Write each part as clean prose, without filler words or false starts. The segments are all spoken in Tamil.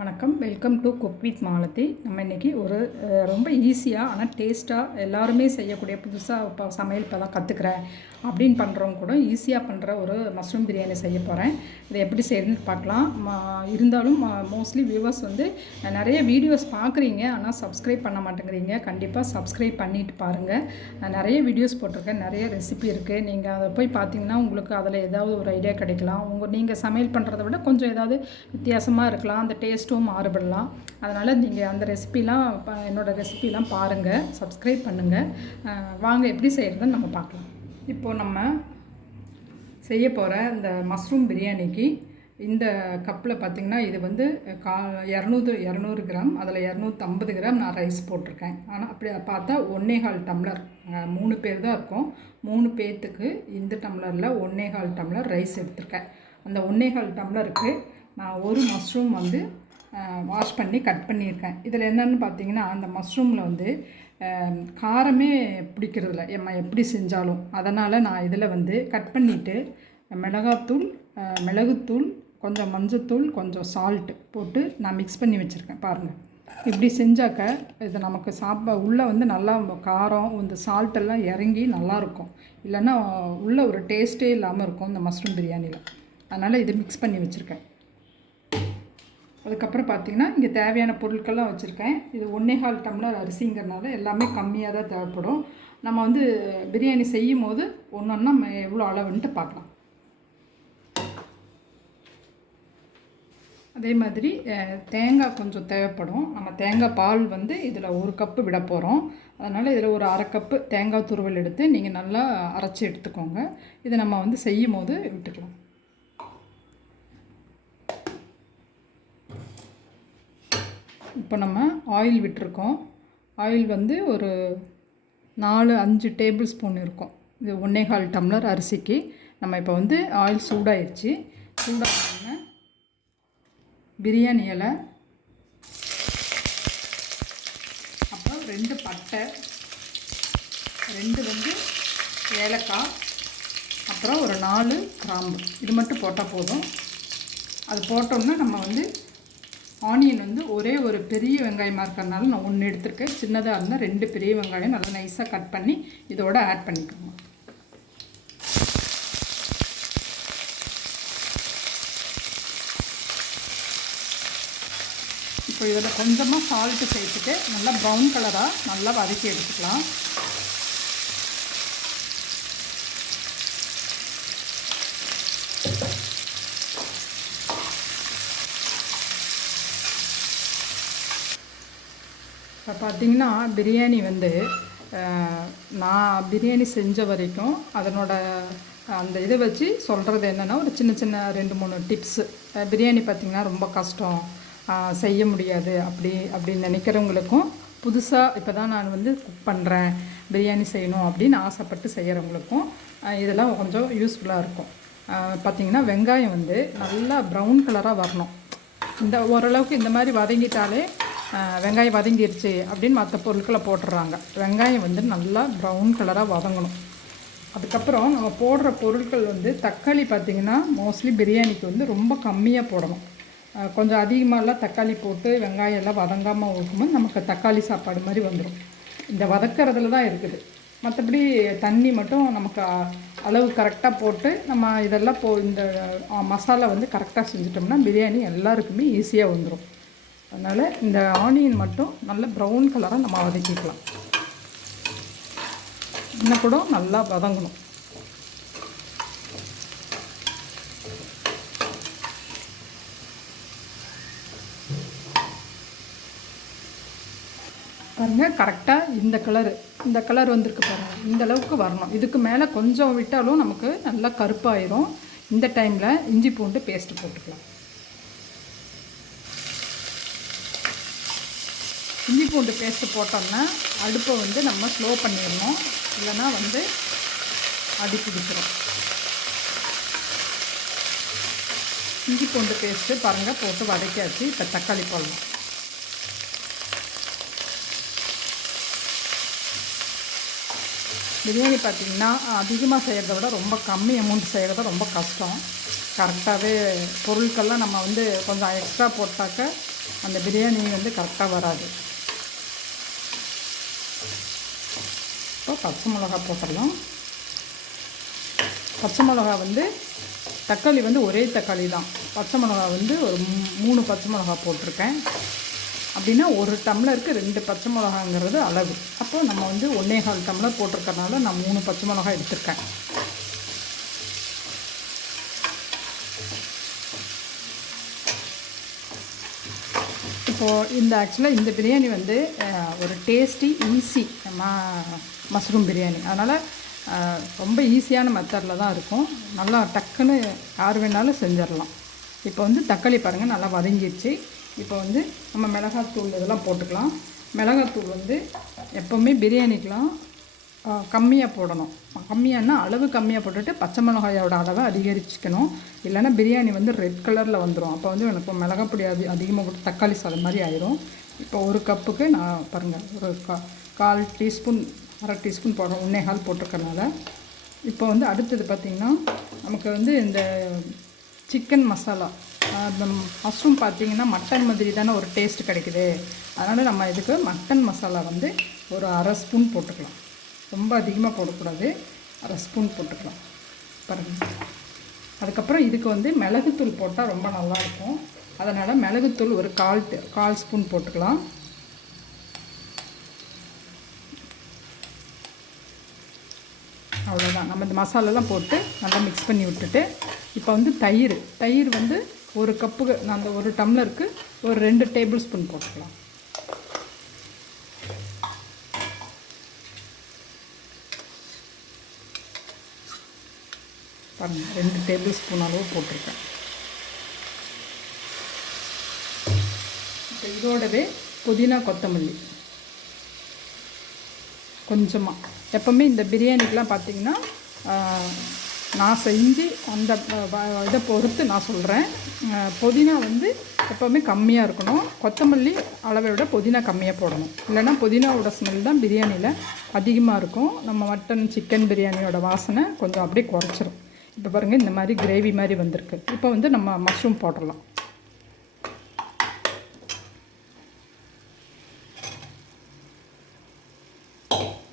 வணக்கம், welcome to cook with Malathi. நம்ம இன்றைக்கி ஒரு ரொம்ப ஈஸியாக ஆனால் டேஸ்ட்டாக எல்லாருமே செய்யக்கூடிய புதுசாக இப்போ சமையல் இப்போ தான் கற்றுக்குறேன் அப்படின்னு பண்ணுறவங்க கூட ஈஸியாக பண்ணுற ஒரு மஷ்ரூம் பிரியாணி செய்ய போகிறேன். இதை எப்படி செய்யணும்னு பார்க்கலாம். இருந்தாலும் மோஸ்ட்லி வியூவர்ஸ் வந்து நிறைய வீடியோஸ் பார்க்குறீங்க, ஆனால் சப்ஸ்கிரைப் பண்ண மாட்டேங்கிறீங்க. கண்டிப்பாக சப்ஸ்கிரைப் பண்ணிவிட்டு பாருங்கள். நிறைய வீடியோஸ் போட்டிருக்கேன், நிறைய ரெசிபி இருக்குது. நீங்கள் அதை போய் பார்த்தீங்கன்னா உங்களுக்கு அதில் ஏதாவது ஒரு ஐடியா கிடைக்கலாம். நீங்கள் சமையல் பண்ணுறத விட கொஞ்சம் ஏதாவது வித்தியாசமாக இருக்கலாம், அந்த டேஸ்ட்டும் மாறுபடலாம். அதனால் நீங்கள் அந்த ரெசிபிலாம் என்னோடய ரெசிபிலாம் பாருங்கள், சப்ஸ்கிரைப் பண்ணுங்கள். வாங்க எப்படி செய்கிறதுன்னு நம்ம பார்க்கலாம். இப்போது நம்ம செய்ய போகிற இந்த மஷ்ரூம் பிரியாணிக்கு இந்த கப்பில் பார்த்திங்கன்னா இது வந்து 200 கிராம், அதில் 250 கிராம் நான் ரைஸ் போட்டிருக்கேன். ஆனால் அப்படி பார்த்தா 1.25 டம்ளர், 3 பேர் தான் இருக்கும். 3 பேர்த்துக்கு இந்த டம்ளரில் 1.25 டம்ளர் ரைஸ் எடுத்திருக்கேன். அந்த 1.25 டம்ளருக்கு நான் ஒரு மஷ்ரூம் வந்து வாஷ் பண்ணி கட் பண்ணியிருக்கேன். இதில் என்னென்னு பார்த்தீங்கன்னா, அந்த மஷ்ரூமில் வந்து காரமே பிடிக்கிறதில்ல நம்ம எப்படி செஞ்சாலும். அதனால் நான் இதில் வந்து கட் பண்ணிவிட்டு மிளகுத்தூள், கொஞ்சம் மஞ்சத்தூள், கொஞ்சம் சால்ட்டு போட்டு நான் மிக்ஸ் பண்ணி வச்சுருக்கேன். பாருங்கள், இப்படி செஞ்சாக்க இது நமக்கு உள்ளே வந்து நல்லா காரம் இந்த சால்ட்டெல்லாம் இறங்கி நல்லாயிருக்கும். இல்லைன்னா உள்ளே ஒரு டேஸ்ட்டே இல்லாமல் இருக்கும் இந்த மஷ்ரூம் பிரியாணியில். அதனால் இது மிக்ஸ் பண்ணி வச்சுருக்கேன். அதுக்கப்புறம் பார்த்திங்கன்னா இங்கே தேவையான பொருட்கள்லாம் வச்சுருக்கேன். இது 1.25 டம்ளர் அரிசிங்கிறனால எல்லாமே கம்மியாக தான் தேவைப்படும். நம்ம வந்து பிரியாணி செய்யும் போது ஒன்றா நம்ம எவ்வளோ அளவுன்ட்டு பார்க்கலாம். அதே மாதிரி தேங்காய் கொஞ்சம் தேவைப்படும். நம்ம தேங்காய் பால் வந்து இதில் 1 கப்பு விட போகிறோம். அதனால் இதில் ஒரு 1/2 கப்பு தேங்காய் துருவல் எடுத்து நீங்கள் நல்லா அரைச்சி எடுத்துக்கோங்க. இதை நம்ம வந்து செய்யும் போது விட்டுக்கலாம். இப்போ நம்ம ஆயில் விட்டுருக்கோம். ஆயில் வந்து ஒரு 4-5 டேபிள் ஸ்பூன் இருக்கும். இது 1.25 டம்ளர் அரிசிக்கு. நம்ம இப்போ வந்து ஆயில் சூடாகிடுச்சு. சூடாக பிரியாணி இலை, அப்புறம் 2 பட்டை, 2 வந்து ஏலக்காய், அப்புறம் ஒரு 4 கிராம்பு, இது மட்டும் போட்டால் போதும். அது போட்டோம்னா நம்ம வந்து ஆனியன் வந்து ஒரே ஒரு பெரிய வெங்காயமாக இருக்கிறதுனால நான் 1 எடுத்துருக்கேன். சின்னதாக இருந்தால் 2 பெரிய வெங்காயம் நல்லா நைஸாக கட் பண்ணி இதோட ஆட் பண்ணிக்கோங்க. இப்போ இதில் கொஞ்சமாக சால்ட்டு சேர்த்துட்டு நல்லா ப்ரௌன் கலராக நல்லா வதக்கி எடுத்துக்கலாம். இப்போ பார்த்திங்கன்னா பிரியாணி வந்து நான் பிரியாணி செஞ்ச வரைக்கும் அதனோட அந்த இதை வச்சு சொல்கிறது என்னென்னா, ஒரு சின்ன 2-3 டிப்ஸு. பிரியாணி பார்த்திங்கன்னா ரொம்ப கஷ்டம், செய்ய முடியாது அப்படின்னு நினைக்கிறவங்களுக்கும், புதுசாக இப்போ தான் நான் வந்து குக் பண்ணுறேன், பிரியாணி செய்யணும் அப்படின்னு ஆசைப்பட்டு செய்கிறவங்களுக்கும் இதெல்லாம் கொஞ்சம் யூஸ்ஃபுல்லாக இருக்கும். பார்த்திங்கன்னா வெங்காயம் வந்து நல்லா ப்ரௌன் கலராக வரணும். இந்த ஓரளவுக்கு இந்த மாதிரி வதங்கிட்டாலே வெங்காயம் வதங்கிருச்சு அப்படின்னு மற்ற பொருட்களை போட்டுடுறாங்க. வெங்காயம் வந்து நல்லா ப்ரௌன் கலராக வதங்கணும். அதுக்கப்புறம் நம்ம போடுற பொருட்கள் வந்து தக்காளி பார்த்திங்கன்னா மோஸ்ட்லி பிரியாணிக்கு வந்து ரொம்ப கம்மியாக போடணும். கொஞ்சம் அதிகமாகலாம் தக்காளி போட்டு வெங்காயம் எல்லாம் வதங்காமல் ஊற்றும்போது நமக்கு தக்காளி சாப்பாடு மாதிரி வந்துடும். இந்த வதக்கிறதுல தான் இருக்குது. மற்றபடி தண்ணி மட்டும் நமக்கு அளவு கரெக்டாக போட்டு நம்ம இதெல்லாம் இந்த மசாலா வந்து கரெக்டாக செஞ்சிட்டோம்னா பிரியாணி எல்லாருக்குமே ஈஸியாக வந்துடும். அதனால் இந்த ஆனியன் மட்டும் நல்ல ப்ரௌன் கலராக நம்ம வதக்கிக்கலாம். இன்னும் கூட நல்லா வதங்கணும். பாருங்கள், கரெக்டாக இந்த கலர் வந்திருக்கு பாருங்கள். இந்த அளவுக்கு வரணும். இதுக்கு மேலே கொஞ்சம் விட்டாலும் நமக்கு நல்லா கருப்பாயிரும். இந்த டைமில் இஞ்சி பூண்டு பேஸ்ட்டு போட்டுக்கலாம். இஞ்சி பூண்டு பேஸ்ட்டு போட்டோம்னா அடுப்பை வந்து நம்ம ஸ்லோ பண்ணிடணும், இல்லைன்னா வந்து அடி பிடிச்சிடும். இஞ்சி பூண்டு பேஸ்ட்டு பாருங்கள் போட்டு வதக்கியாச்சு. இப்போ தக்காளி போடலாம். பிரியாணி பார்த்திங்கன்னா அதிகமாக செய்கிறத விட ரொம்ப கம்மி அமௌண்ட் செய்கிறது ரொம்ப கஷ்டம். கரெக்டாகவே பொருட்கள்லாம் நம்ம வந்து கொஞ்சம் எக்ஸ்ட்ரா போட்டாக்க அந்த பிரியாணி வந்து கரெக்டாக வராது. இப்போ பச்சை மிளகா போட்டுடலாம். பச்சை மிளகா வந்து தக்காளி வந்து ஒரே தக்காளி தான். பச்சை மிளகா வந்து ஒரு 3 பச்சை மிளகா போட்டிருக்கேன். அப்படின்னா ஒரு டம்ளருக்கு 2 பச்சை மிளகாங்கிறது அளவு. அப்போ நம்ம வந்து 1.25 டம்ளர் போட்டிருக்கறனால நான் 3 பச்சை மிளகா எடுத்திருக்கேன். இப்போது ஆக்சுவலாக இந்த பிரியாணி வந்து ஒரு டேஸ்டி ஈஸி மஷ்ரூம் பிரியாணி. அதனால் ரொம்ப ஈஸியான மெத்தடில் தான் இருக்கும். நல்லா டக்குன்னு யார் வேணாலும் செஞ்சிடலாம். இப்போ வந்து தக்காளி பாருங்கள் நல்லா வதங்கிடுச்சு. இப்போ வந்து நம்ம மிளகாத்தூள் இதெல்லாம் போட்டுக்கலாம். மிளகாத்தூள் வந்து எப்போவுமே பிரியாணிக்கெலாம் கம்மியாக போடணும். கம்மியானா அளவு கம்மியாக போட்டுட்டு பச்சை மிளகாயோட அளவை அதிகரிச்சுக்கணும். இல்லைன்னா பிரியாணி வந்து ரெட் கலரில் வந்துடும். அப்போ வந்து எனக்கு மிளகாப்பொடி அதிகமாக போட்டு தக்காளி சாதம் மாதிரி ஆயிரும். இப்போ ஒரு கப்புக்கு நான் பாருங்கள் ஒரு 1/4 டீஸ்பூன் 1/2 டீஸ்பூன் போடுறோம். 1.25 போட்டிருக்கனால. இப்போ வந்து அடுத்தது பார்த்திங்கன்னா நமக்கு வந்து இந்த சிக்கன் மசாலா மஷ்ரூம் பார்த்திங்கன்னா மட்டன் மாதிரி தானே ஒரு டேஸ்ட் கிடைக்குது. அதனால் நம்ம இதுக்கு மட்டன் மசாலா வந்து ஒரு 1/2 ஸ்பூன் போட்டுக்கலாம். ரொம்ப அதிகமாக போடக்கூடாது. 1/2 ஸ்பூன் போட்டுக்கலாம் பாருங்கள். அதுக்கப்புறம் இதுக்கு வந்து மிளகுத்தூள் போட்டால் ரொம்ப நல்லாயிருக்கும். அதனால் மிளகுத்தூள் ஒரு 1/4 ஸ்பூன் போட்டுக்கலாம். அவ்வளோதான். நம்ம இந்த மசாலாலாம் போட்டு நல்லா மிக்ஸ் பண்ணி விட்டுட்டு இப்போ வந்து தயிர் வந்து ஒரு கப்புக்கு நான் அந்த ஒரு டம்ளருக்கு ஒரு 2 டேபிள் ஸ்பூன் போட்டுக்கலாம். பாருங்கள் 2 டேபிள் ஸ்பூன் அளவு போட்டிருக்கேன். இப்போ இதோடவே புதினா கொத்தமல்லி கொஞ்சமாக. எப்போவுமே இந்த பிரியாணிக்கெலாம் பார்த்திங்கன்னா நான் செஞ்சு அந்த இதை பொறுத்து நான் சொல்கிறேன். புதினா வந்து எப்போவுமே கம்மியாக இருக்கணும். கொத்தமல்லி அளவை விட புதினா கம்மியாக போடணும். இல்லைனா புதினாவோட ஸ்மெல் தான் பிரியாணியில் அதிகமாக இருக்கும். நம்ம மட்டன் சிக்கன் பிரியாணியோட வாசனை கொஞ்சம் அப்படியே குறைச்சிரும். இப்போ பாருங்கள் இந்த மாதிரி கிரேவி மாதிரி வந்திருக்கு. இப்போ வந்து நம்ம மஷ்ரூம் போட்டுடலாம்.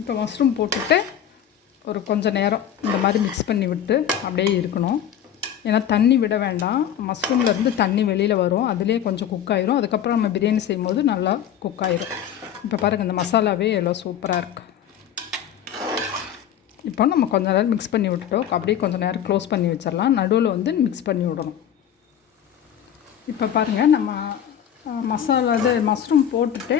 இப்போ மஷ்ரூம் போட்டுட்டு ஒரு கொஞ்சம் நேரம் இந்த மாதிரி மிக்ஸ் பண்ணி விட்டு அப்படியே இருக்கணும். ஏன்னா தண்ணி விட வேண்டாம். மஷ்ரூம்லேருந்து தண்ணி வெளியில் வரும். அதுலேயே கொஞ்சம் குக் ஆயிரும். அதுக்கப்புறம் நம்ம பிரியாணி செய்யும்போது நல்லா குக் ஆயிரும். இப்போ பாருங்கள் இந்த மசாலாவே எவ்வளோ சூப்பராக இருக்குது. இப்போ நம்ம கொஞ்சம் நேரம் மிக்ஸ் பண்ணி விட்டுட்டோம். அப்படியே கொஞ்சம் நேரம் க்ளோஸ் பண்ணி வச்சிடலாம். நடுவில் வந்து மிக்ஸ் பண்ணி விடணும். இப்போ பாருங்கள் நம்ம மசாலா இது மஷ்ரூம் போட்டுட்டு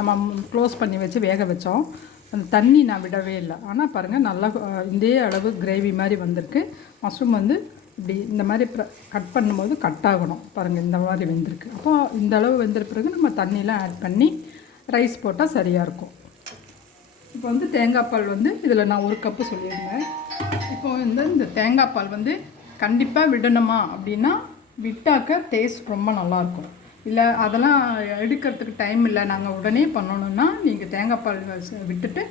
நம்ம க்ளோஸ் பண்ணி வச்சு வேக வச்சோம். அந்த தண்ணி நான் விடவே இல்லை. ஆனால் பாருங்கள் நல்லா இதே அளவு கிரேவி மாதிரி வந்திருக்கு. மஷ்ரூம் வந்து இப்படி இந்த மாதிரி கட் பண்ணும்போது கட் ஆகணும். பாருங்கள் இந்த மாதிரி வெந்திருக்கு. அப்போ இந்த அளவு வெந்திருக்க பிறகு நம்ம தண்ணியெலாம் ஆட் பண்ணி ரைஸ் போட்டால் சரியாக இருக்கும். இப்போ வந்து தேங்காய் பால் வந்து இதில் நான் 1 கப்பு சொல்லியிருந்தேன். இப்போ வந்து இந்த தேங்காய் பால் வந்து கண்டிப்பாக விடணுமா அப்படின்னா விட்டாக்க டேஸ்ட் ரொம்ப நல்லாயிருக்கும். இல்லை அதெல்லாம் எடுக்கிறதுக்கு டைம் இல்லை நாங்கள் உடனே பண்ணணுன்னா நீங்கள் தேங்காய் பால் விட்டுட்டு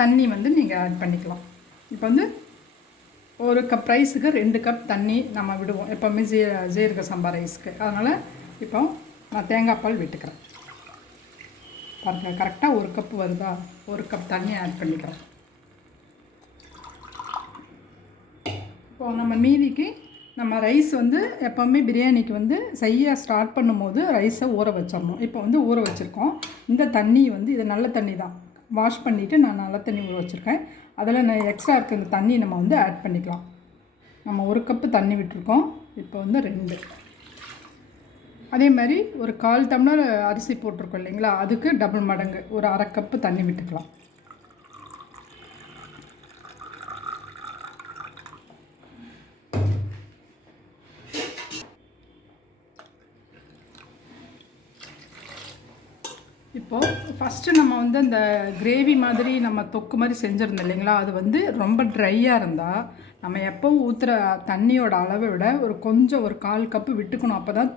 தண்ணி வந்து நீங்கள் ஆட் பண்ணிக்கலாம். இப்போ வந்து 1 கப் ரைஸுக்கு 2 கப் தண்ணி நம்ம விடுவோம் எப்போவுமே ஜீரக சம்பா ரைஸுக்கு. அதனால் இப்போ நான் தேங்காய் பால் விட்டுக்கிறேன். பாருங்கள் கரெக்டாக 1 கப் வருதா. 1 கப் தண்ணி ஆட் பண்ணிக்கிறேன். இப்போது நம்ம மீதிக்கு நம்ம ரைஸ் வந்து எப்போவுமே பிரியாணிக்கு வந்து செய்ய ஸ்டார்ட் பண்ணும்போது ரைஸை ஊற வச்சிடணும். இப்போ வந்து ஊற வச்சுருக்கோம். இந்த தண்ணி வந்து இது நல்ல தண்ணி தான். வாஷ் பண்ணிவிட்டு நான் நல்ல தண்ணி ஊற வச்சுருக்கேன். அதில் நான் எக்ஸ்ட்ரா இருக்க இந்த தண்ணி நம்ம வந்து ஆட் பண்ணிக்கலாம். நம்ம 1 கப்பு தண்ணி விட்டுருக்கோம். இப்போ வந்து 2. அதே மாதிரி ஒரு 1/4 டம்ளர் அரிசி போட்டிருக்கோம் இல்லைங்களா, அதுக்கு டபுள் மடங்கு ஒரு 1/2 கப்பு தண்ணி விட்டுக்கலாம். இப்போது ஃபஸ்ட்டு நம்ம வந்து அந்த கிரேவி மாதிரி நம்ம தொக்கு மாதிரி செஞ்சுருந்தோம் இல்லைங்களா, அது வந்து ரொம்ப ட்ரையாக இருந்தால் நம்ம எப்போவும் ஊற்றுற தண்ணியோட அளவை விட ஒரு 1/4 கப்பு விட்டுக்கணும். அப்போ தான்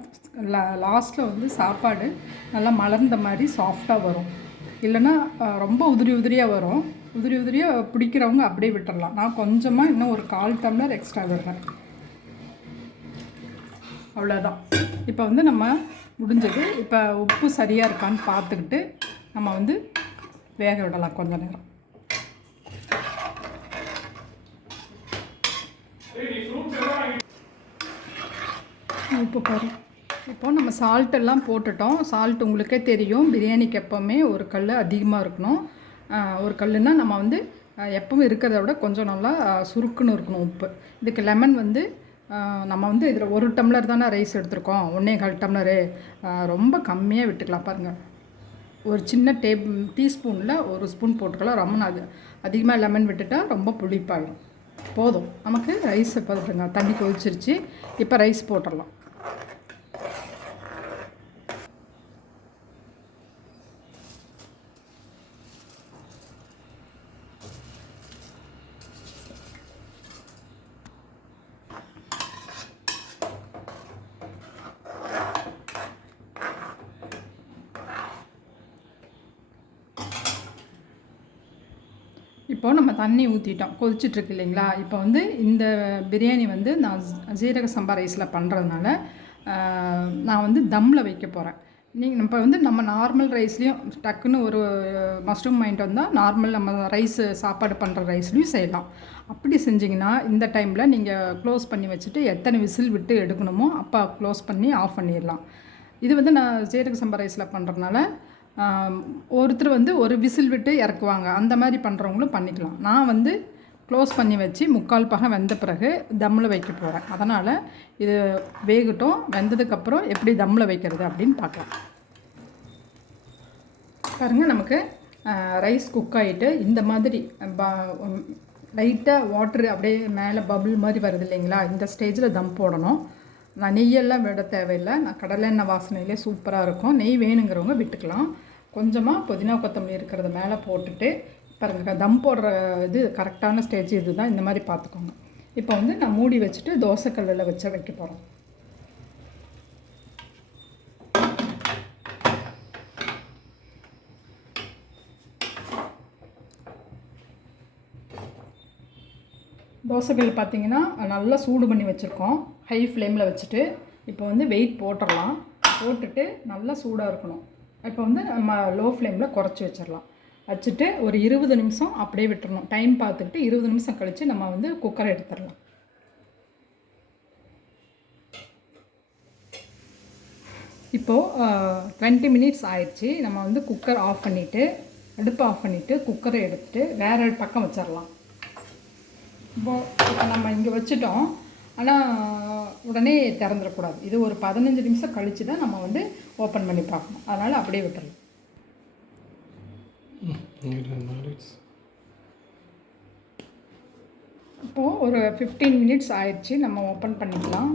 லாஸ்ட்டில் வந்து சாப்பாடு நல்லா மலர்ந்த மாதிரி சாஃப்டாக வரும். இல்லைன்னா ரொம்ப உதிரியாக வரும். உதிரியாக பிடிக்கிறவங்க அப்படியே விட்டுடலாம். நான் கொஞ்சமாக இன்னும் ஒரு 1/4 டம்ளர் எக்ஸ்ட்ரா விடுறேன். அவ்வளோதான். இப்போ வந்து நம்ம முடிஞ்சது. இப்போ உப்பு சரியாக இருக்கான்னு பார்த்துக்கிட்டு நம்ம வந்து வேக விடலாம் கொஞ்சம் நேரம். உப்பு பாரு. இப்போது நம்ம சால்ட்டெல்லாம் போட்டுட்டோம். சால்ட் உங்களுக்கே தெரியும், பிரியாணிக்கு எப்போவுமே ஒரு கல் அதிகமாக இருக்கணும். ஒரு கல்லுனால் நம்ம வந்து எப்பவும் இருக்கிறத விட கொஞ்சம் நல்லா சுருக்குன்னு இருக்கணும் உப்பு. இதுக்கு லெமன் வந்து நம்ம வந்து இதில் 1 டம்ளர் தானே ரைஸ் எடுத்துருக்கோம், 1.25 டம்ளரு. ரொம்ப கம்மியாக விட்டுக்கலாம் பாருங்கள். ஒரு சின்ன டீஸ்பூனில் 1 ஸ்பூன் போட்டுக்கலாம். ரொம்ப அதிகமாக லெமன் விட்டுட்டால் ரொம்ப புளிப்பாயிடும். போதும் நமக்கு ரைஸ். பார்த்துங்க, தண்ணி கொதிச்சிருச்சு. இப்போ ரைஸ் போட்டுடலாம். இப்போது நம்ம தண்ணி ஊற்றிட்டோம், கொதிச்சிட்ருக்கு இல்லைங்களா. இப்போ வந்து இந்த பிரியாணி வந்து நான் ஜீரக சம்பா ரைஸில் பண்ணுறதுனால நான் வந்து தம்மில் வைக்க போகிறேன். இப்போ வந்து நம்ம நார்மல் ரைஸ்லேயும் டக்குன்னு ஒரு மஷ்ரூம் வாங்கிட்டு வந்தால் நார்மல் நம்ம ரைஸு சாப்பாடு பண்ணுற ரைஸ்லேயும் செய்யலாம். அப்படி செஞ்சிங்கன்னா இந்த டைமில் நீங்கள் க்ளோஸ் பண்ணி வச்சுட்டு எத்தனை விசில் விட்டு எடுக்கணுமோ அப்போ க்ளோஸ் பண்ணி ஆஃப் பண்ணிடலாம். இது வந்து நான் ஜீரக சம்பா ரைஸில் பண்ணுறதுனால ஒருத்தர் வந்து ஒரு விசில் விட்டு இறக்குவாங்க. அந்த மாதிரி பண்ணுறவங்களும் பண்ணிக்கலாம். நான் வந்து க்ளோஸ் பண்ணி வச்சு 3/4 பாகம் வெந்த பிறகு தம்மில் வைக்க போகிறேன். அதனால் இது வேகட்டும். வெந்ததுக்கப்புறம் எப்படி தம்மில் வைக்கிறது அப்படின்னு பார்க்கலாம். பாருங்கள், நமக்கு ரைஸ் குக் ஆகிட்டு இந்த மாதிரி லைட்டாக வாட்ரு அப்படியே மேலே பபுள் மாதிரி வருது இல்லைங்களா. இந்த ஸ்டேஜில் தம் போடணும். நான் நெய்யெல்லாம் விட தேவையில்லை. நான் கடலெண்ணெய் வாசனையிலே சூப்பராக இருக்கும். நெய் வேணுங்கிறவங்க விட்டுக்கலாம். கொஞ்சமாக புதினா கொத்தமல்லி இருக்கிறத மேலே போட்டுட்டு பாருங்கள், தம் போடுற இது கரெக்டான ஸ்டேஜ் இது தான். இந்த மாதிரி பார்த்துக்கோங்க. இப்போ வந்து நான் மூடி வச்சுட்டு தோசைக்கல்லில் வச்சு வைக்க போகிறேன். தோசைக்கல் பார்த்திங்கன்னா நல்லா சூடு பண்ணி வச்சுருக்கோம். ஹை ஃப்ளேமில் வச்சுட்டு இப்போ வந்து வெயிட் போட்டுடலாம். போட்டுட்டு நல்லா சூடாக இருக்கணும். இப்போ வந்து நம்ம லோ ஃப்ளேமில் குறைச்சி வச்சிடலாம். வச்சுட்டு ஒரு 20 நிமிஷம் அப்படியே விட்டுறணும். டைம் பார்த்துக்கிட்டு 20 நிமிஷம் கழித்து நம்ம வந்து குக்கரை எடுத்துடலாம். இப்போது 20 மினிட்ஸ் ஆயிடுச்சு. நம்ம வந்து குக்கர் ஆஃப் பண்ணிவிட்டு, அடுப்பை ஆஃப் பண்ணிவிட்டு குக்கரை எடுத்துகிட்டு வேறு பக்கம் வச்சிடலாம். இப்போ நம்ம இங்கே வச்சுட்டோம். ஆனால் உடனே திறந்துடக்கூடாது. இது ஒரு 15 நிமிஷம் கழித்து தான் நம்ம வந்து ஓப்பன் பண்ணி பார்க்கணும். அதனால் அப்படியே விட்டுறலாம். இப்போது ஒரு 15 மினிட்ஸ் ஆயிடுச்சு. நம்ம ஓப்பன் பண்ணிக்கலாம்.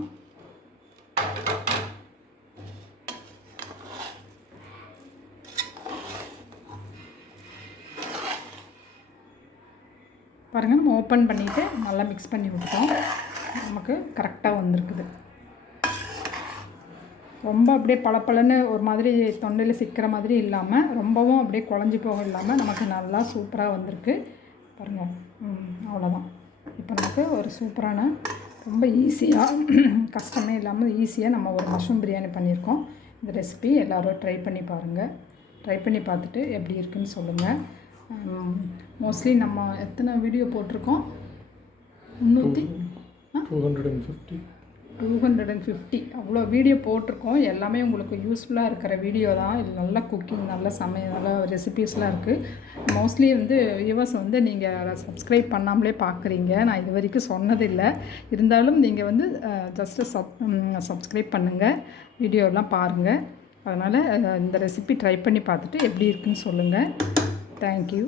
பாருங்கள், நம்ம ஓப்பன் பண்ணிவிட்டு நல்லா மிக்ஸ் பண்ணி விட்டுட்டோம். நமக்கு கரெக்டாக வந்திருக்குது. ரொம்ப அப்படியே பளபளன்னு ஒரு மாதிரி தொண்டையில் சிக்கிற மாதிரி இல்லாமல், ரொம்பவும் அப்படியே குழஞ்சி போக இல்லாமல் நமக்கு நல்லா சூப்பராக வந்திருக்கு. பாருங்கள், அவ்வளோதான். இப்போ நமக்கு ஒரு சூப்பரான, ரொம்ப ஈஸியாக, கஷ்டமே இல்லாமல் ஈஸியாக நம்ம ஒரு மஷ்ரூம் பிரியாணி பண்ணியிருக்கோம். இந்த ரெசிபி எல்லோரும் ட்ரை பண்ணி பாருங்கள். ட்ரை பண்ணி பார்த்துட்டு எப்படி இருக்குதுன்னு சொல்லுங்கள். மோஸ்ட்லி நம்ம எத்தனை வீடியோ போட்டிருக்கோம்? 250 அவ்வளோ வீடியோ போட்டிருக்கோம். எல்லாமே உங்களுக்கு யூஸ்ஃபுல்லாக இருக்கிற வீடியோ தான். இது நல்ல குக்கிங், நல்ல சமையல், நல்ல ரெசிபீஸ்லாம் இருக்குது. மோஸ்ட்லி வந்து வியூவர்ஸ் வந்து நீங்கள் சப்ஸ்கிரைப் பண்ணாமலே பார்க்குறீங்க. நான் இது வரைக்கும் சொன்னதில்லை. இருந்தாலும் நீங்கள் வந்து ஜஸ்ட்டு சப்ஸ்கிரைப் பண்ணுங்கள், வீடியோலாம் பாருங்கள். அதனால் இந்த ரெசிபி ட்ரை பண்ணி பார்த்துட்டு எப்படி இருக்குதுன்னு சொல்லுங்கள். தேங்க்யூ.